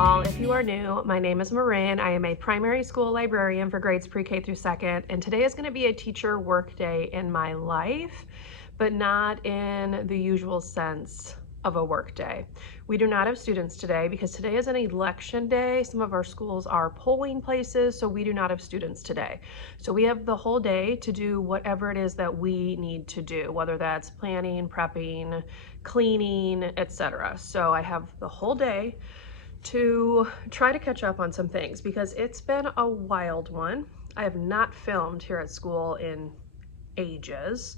all. If you are new, my name is Marin. I am a primary school librarian for grades pre-K through second, and today is going to be a teacher work day in my life, but not in the usual sense of a work day. We do not have students today because today is an election day. Some of our schools are polling places, so we do not have students today. So we have the whole day to do whatever it is that we need to do, whether that's planning, prepping, cleaning, etc. So I have the whole day to try to catch up on some things because it's been a wild one. I have not filmed here at school in ages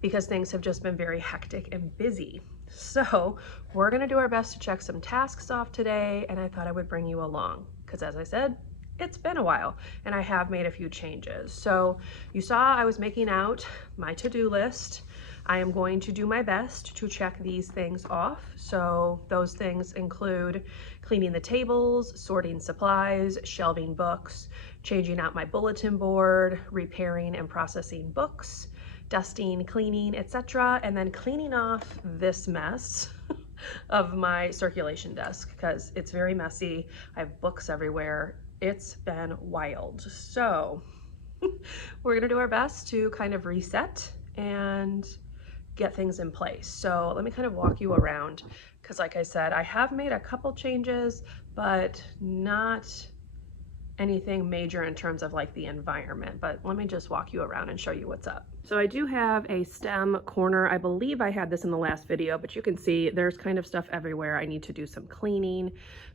because things have just been very hectic and busy. So we're gonna do our best to check some tasks off today, and I thought I would bring you along because, as I said, it's been a while and I have made a few changes. So you saw I was making out my to-do list. I am going to do my best to check these things off. So those things include cleaning the tables, sorting supplies, shelving books, changing out my bulletin board, repairing and processing books, dusting, cleaning, etc. And then cleaning off this mess of my circulation desk because it's very messy. I have books everywhere. It's been wild. So we're gonna do our best to kind of reset and get things in place. So let me kind of walk you around because, like I said, I have made a couple changes, but not anything major in terms of like the environment. But let me just walk you around and show you what's up. So I do have a stem corner. I believe I had this in the last video, but you can see there's kind of stuff everywhere. I need to do some cleaning,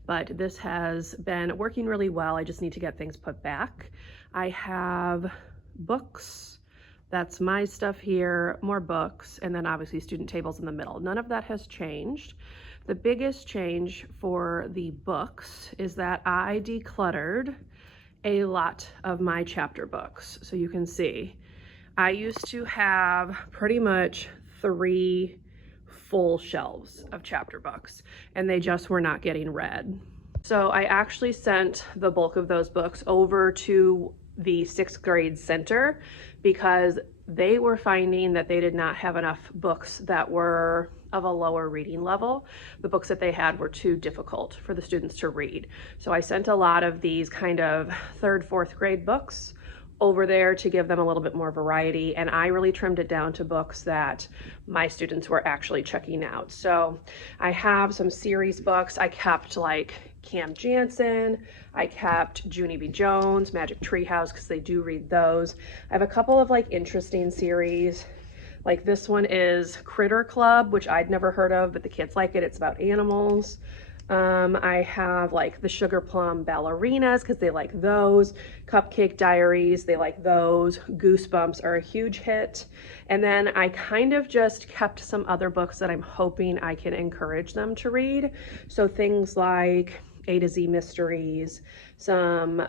but this has been working really well. I just need to get things put back. I have books. That's my stuff here, more books, and then obviously student tables in the middle. None of that has changed. The biggest change for the books is that I decluttered a lot of my chapter books. So you can see, I used to have pretty much 3 full shelves of chapter books, and they just were not getting read. So I actually sent the bulk of those books over to the 6th grade center because they were finding that they did not have enough books that were of a lower reading level. The books that they had were too difficult for the students to read. So I sent a lot of these kind of 3rd, 4th grade books over there to give them a little bit more variety, and I really trimmed it down to books that my students were actually checking out. So I have some series books. I kept like Cam Jansen, I kept Junie B. Jones, Magic Treehouse, because they do read those. I have a couple of like interesting series. Like this one is Critter Club, which I'd never heard of, but the kids like it. It's about animals. I have like the Sugar Plum Ballerinas because they like those. Cupcake Diaries, they like those. Goosebumps are a huge hit. And then I kind of just kept some other books that I'm hoping I can encourage them to read. So things like A to Z Mysteries, some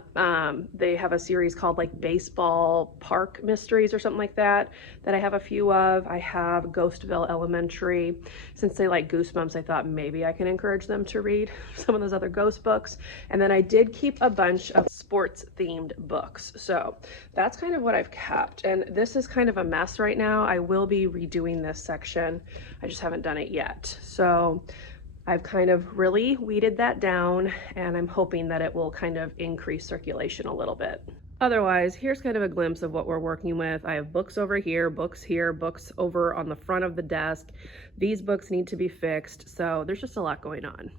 they have a series called like Baseball Park Mysteries or something like that I have a few of. I have Ghostville Elementary. Since they like Goosebumps, I thought maybe I can encourage them to read some of those other ghost books. And then I did keep a bunch of sports themed books. So that's kind of what I've kept, and this is kind of a mess right now. I will be redoing this section. I just haven't done it yet. So I've kind of really weeded that down, and I'm hoping that it will kind of increase circulation a little bit. Otherwise, here's kind of a glimpse of what we're working with. I have books over here, books over on the front of the desk. These books need to be fixed, so there's just a lot going on.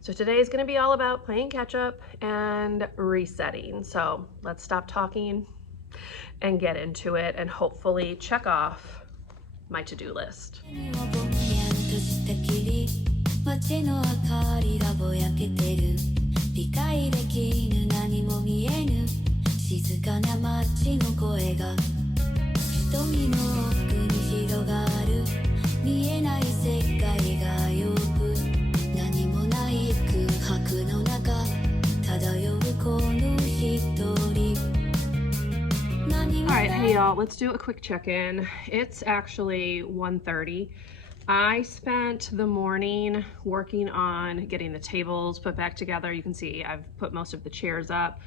So today is going to be all about playing catch up and resetting. So let's stop talking and get into it and hopefully check off my to-do list. 街の明かりがぼやけてる理解できぬ何も見えぬ静かな街の声が瞳の奥に広がる見えない世界がよく何もない空白の中漂うこの一人 Alright, hey y'all, let's do a quick check-in. It's actually 1:30. I spent the morning working on getting the tables put back together. You can see I've put most of the chairs up.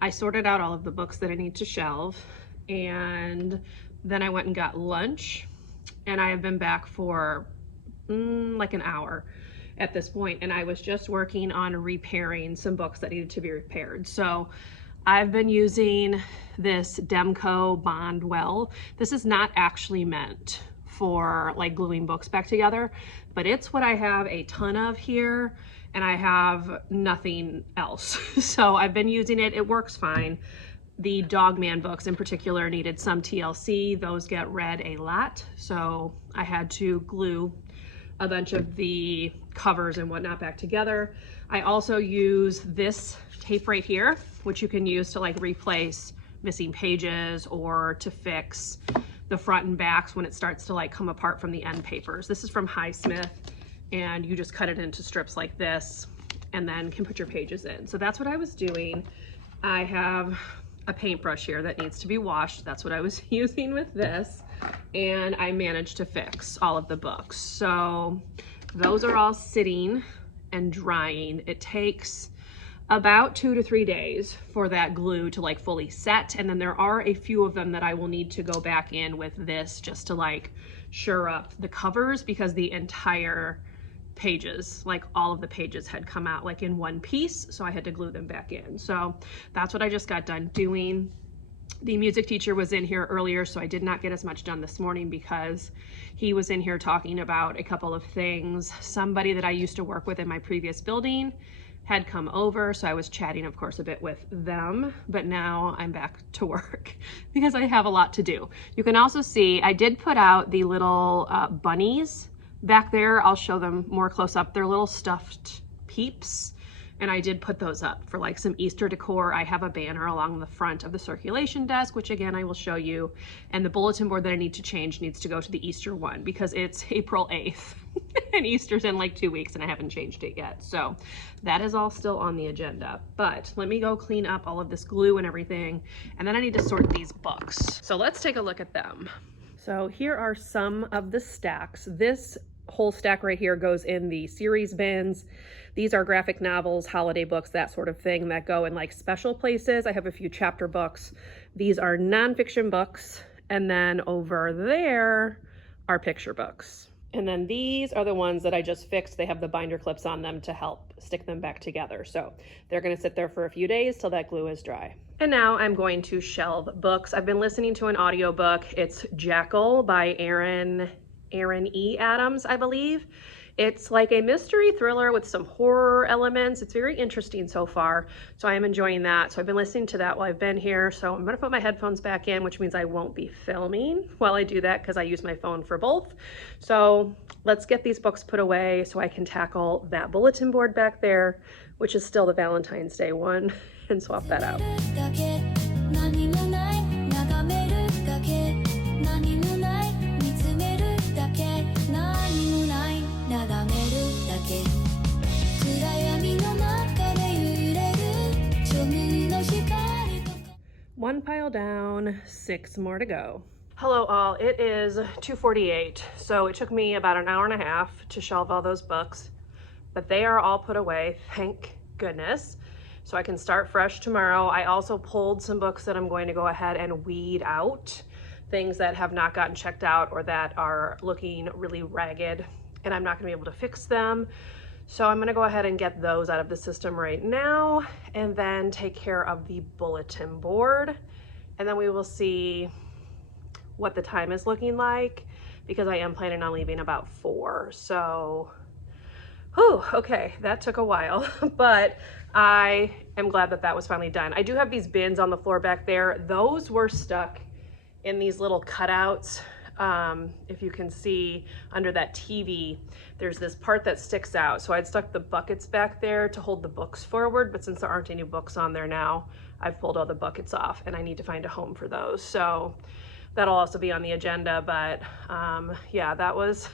I sorted out all of the books that I need to shelve, and then I went and got lunch, and I have been back for like an hour. at this point, and I was just working on repairing some books that needed to be repaired. So I've been using this Demco Bondwell. This is not actually meant for like gluing books back together, but it's what I have a ton of here, and I have nothing else. So I've been using it. It works fine. The Dogman books in particular needed some TLC. Those get read a lot, so I had to glue a bunch of the covers and whatnot back together. I also use this tape right here, which you can use to like replace missing pages or to fix the front and backs when it starts to like come apart from the end papers. This is from Highsmith, and you just cut it into strips like this and then can put your pages in. So that's what I was doing. I have a paintbrush here that needs to be washed. That's what I was using with this, and I managed to fix all of the books. So those are all sitting and drying. It takes about 2 to 3 days for that glue to like fully set, and then there are a few of them that I will need to go back in with this just to like sure up the covers, because the entire pages, like all of the pages had come out like in one piece, so I had to glue them back in. So that's what I just got done doing. The music teacher was in here earlier, so I did not get as much done this morning because he was in here talking about a couple of things. Somebody that I used to work with in my previous building had come over, so I was chatting, of course, a bit with them, but now I'm back to work because I have a lot to do. You can also see I did put out the little bunnies back there. I'll show them more close up. They're little stuffed peeps, and I did put those up for like some Easter decor. I have a banner along the front of the circulation desk, which again I will show you, and the bulletin board that I need to change needs to go to the Easter one because it's April 8th and Easter's in like 2 weeks and I haven't changed it yet. So that is all still on the agenda, but let me go clean up all of this glue and everything, and then I need to sort these books. So let's take a look at them. So here are some of the stacks. This whole stack right here goes in the series bins. These are graphic novels, holiday books, that sort of thing that go in like special places. I have a few chapter books. These are nonfiction books. And then over there are picture books. And then these are the ones that I just fixed. They have the binder clips on them to help stick them back together. So they're gonna sit there for a few days till that glue is dry. And now I'm going to shelve books. I've been listening to an audiobook. It's Jackal by Aaron E. Adams, I believe. It's like a mystery thriller with some horror elements. It's very interesting so far, so I am enjoying that. So I've been listening to that while I've been here. So I'm gonna put my headphones back in, which means I won't be filming while I do that because I use my phone for both. So let's get these books put away so I can tackle that bulletin board back there, which is still the Valentine's Day one, and swap that out. One pile down, 6 more to go. Hello all, it is 2:48, so it took me about an hour and a half to shelve all those books, but they are all put away, thank goodness, so I can start fresh tomorrow. I also pulled some books that I'm going to go ahead and weed out, things that have not gotten checked out or that are looking really ragged, and I'm not gonna be able to fix them. So I'm gonna go ahead and get those out of the system right now and then take care of the bulletin board. And then we will see what the time is looking like because I am planning on leaving about 4. So, whew, okay, that took a while, but I am glad that that was finally done. I do have these bins on the floor back there. Those were stuck in these little cutouts. If you can see under that TV, there's this part that sticks out. So I'd stuck the buckets back there to hold the books forward, but since there aren't any books on there now, I've pulled all the buckets off and I need to find a home for those. So that'll also be on the agenda, but yeah, that was,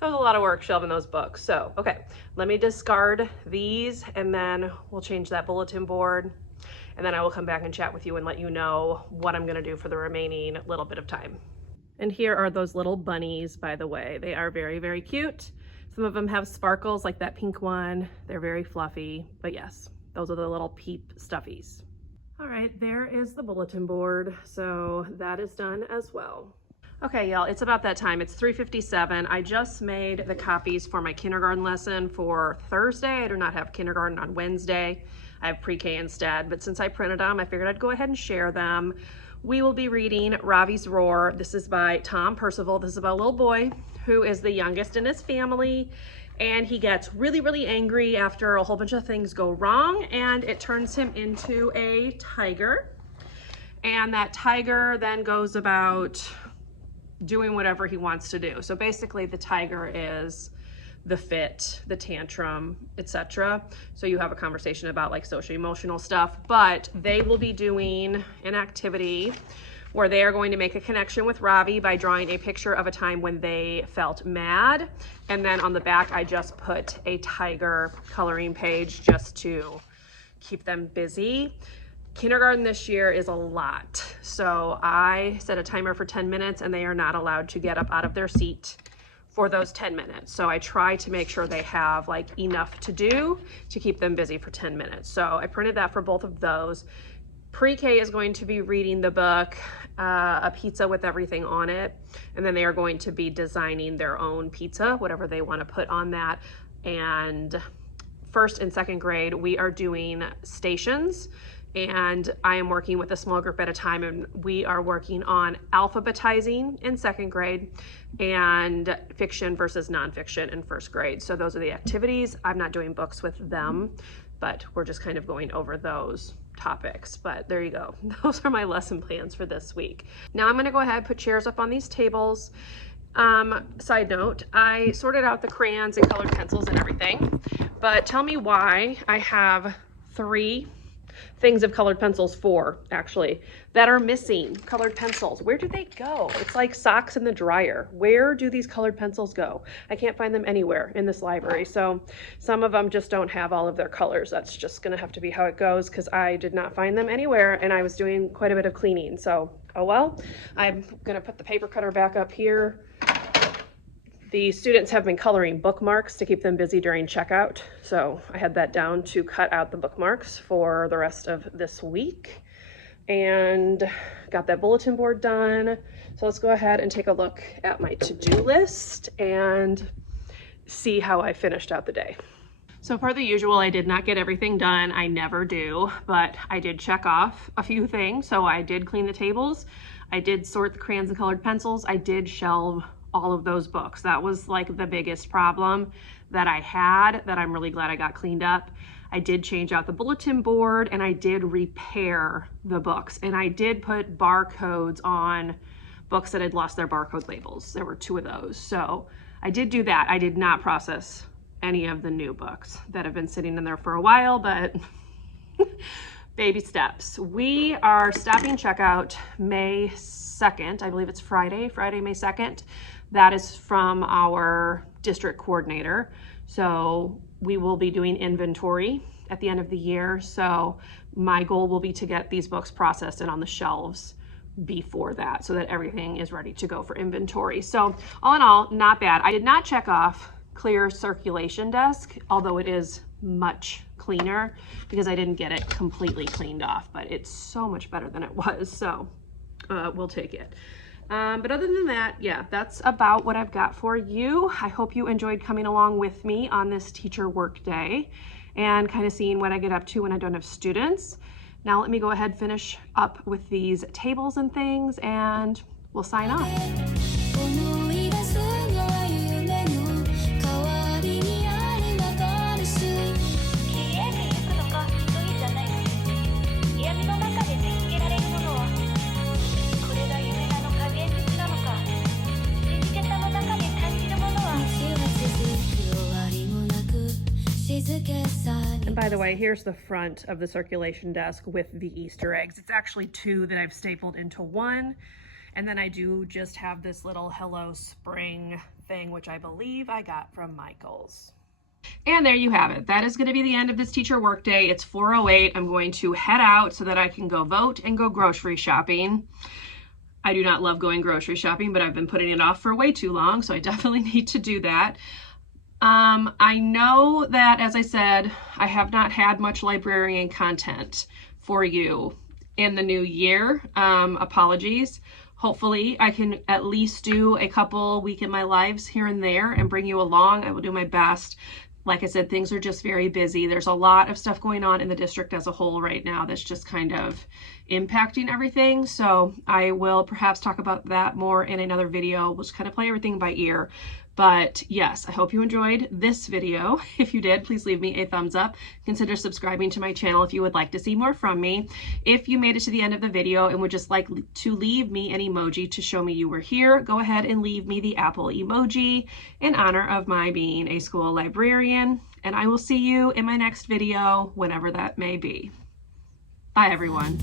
that was a lot of work shelving those books. So, okay, let me discard these and then we'll change that bulletin board. And then I will come back and chat with you and let you know what I'm gonna do for the remaining little bit of time. And here are those little bunnies, by the way. They are very, very cute. Some of them have sparkles like that pink one. They're very fluffy, but yes, those are the little peep stuffies. All right, there is the bulletin board. So that is done as well. Okay, y'all, it's about that time. It's 3:57. I just made the copies for my kindergarten lesson for Thursday. I do not have kindergarten on Wednesday. I have pre-K instead, but since I printed them, I figured I'd go ahead and share them. We will be reading Ravi's Roar. This is by Tom Percival. This is about a little boy who is the youngest in his family, and he gets really, really angry after a whole bunch of things go wrong, and it turns him into a tiger. And that tiger then goes about doing whatever he wants to do. So basically the tiger is the fit, the tantrum, etc. So you have a conversation about like social emotional stuff, but they will be doing an activity where they are going to make a connection with Ravi by drawing a picture of a time when they felt mad. And then on the back, I just put a tiger coloring page just to keep them busy. Kindergarten this year is a lot. So I set a timer for 10 minutes and they are not allowed to get up out of their seat for those 10 minutes. So I try to make sure they have like enough to do to keep them busy for 10 minutes. So I printed that for both of those. Pre-K is going to be reading the book, A Pizza with Everything on It. And then they are going to be designing their own pizza, whatever they want to put on that. And first and second grade, we are doing stations. And I am working with a small group at a time, and we are working on alphabetizing in second grade and fiction versus nonfiction in first grade. So those are the activities. I'm not doing books with them, but we're just kind of going over those topics. But there you go. Those are my lesson plans for this week. Now I'm gonna go ahead and put chairs up on these tables. Side note, I sorted out the crayons and colored pencils and everything, but tell me why I have 3 things of colored pencils, 4 actually, that are missing colored pencils. Where do they go? It's like socks in the dryer. Where do these colored pencils go? I can't find them anywhere in this library. So some of them just don't have all of their colors. That's just gonna have to be how it goes because I did not find them anywhere and I was doing quite a bit of cleaning. So, oh well. I'm gonna put the paper cutter back up here. The students have been coloring bookmarks to keep them busy during checkout. So I had that down to cut out the bookmarks for the rest of this week and got that bulletin board done. So let's go ahead and take a look at my to-do list and see how I finished out the day. So per the usual, I did not get everything done. I never do, but I did check off a few things. So I did clean the tables. I did sort the crayons and colored pencils. I did shelve all of those books. That was like the biggest problem that I had that I'm really glad I got cleaned up. I did change out the bulletin board and I did repair the books and I did put barcodes on books that had lost their barcode labels. There were 2 of those. So I did do that. I did not process any of the new books that have been sitting in there for a while, but baby steps. We are stopping checkout May 2nd. I believe it's Friday, May 2nd. That is from our district coordinator. So we will be doing inventory at the end of the year. So my goal will be to get these books processed and on the shelves before that so that everything is ready to go for inventory. So all in all, not bad. I did not check off clear circulation desk, although it is much cleaner because I didn't get it completely cleaned off, but it's so much better than it was. So we'll take it. But other than that, yeah, that's about what I've got for you. I hope you enjoyed coming along with me on this teacher work day and kind of seeing what I get up to when I don't have students. Now let me go ahead and finish up with these tables and things and we'll sign off. And by the way, here's the front of the circulation desk with the Easter eggs. It's actually 2 that I've stapled into 1. And then I do just have this little Hello Spring thing, which I believe I got from Michael's. And there you have it. That is going to be the end of this teacher workday. It's 4:08. I'm going to head out so that I can go vote and go grocery shopping. I do not love going grocery shopping, but I've been putting it off for way too long, so I definitely need to do that. I know that, as I said, I have not had much librarian content for you in the new year. Apologies. Hopefully I can at least do a couple week in my lives here and there and bring you along. I will do my best. Like I said, things are just very busy. There's a lot of stuff going on in the district as a whole right now that's just kind of impacting everything. So I will perhaps talk about that more in another video. We'll just kind of play everything by ear. But yes, I hope you enjoyed this video. If you did, please leave me a thumbs up. Consider subscribing to my channel if you would like to see more from me. If you made it to the end of the video and would just like to leave me an emoji to show me you were here, go ahead and leave me the apple emoji in honor of my being a school librarian. And I will see you in my next video, whenever that may be. Bye, everyone.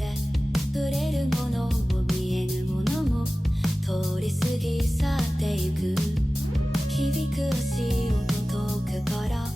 触れるものも見えぬものも通り過ぎ去ってゆく響く足音遠くから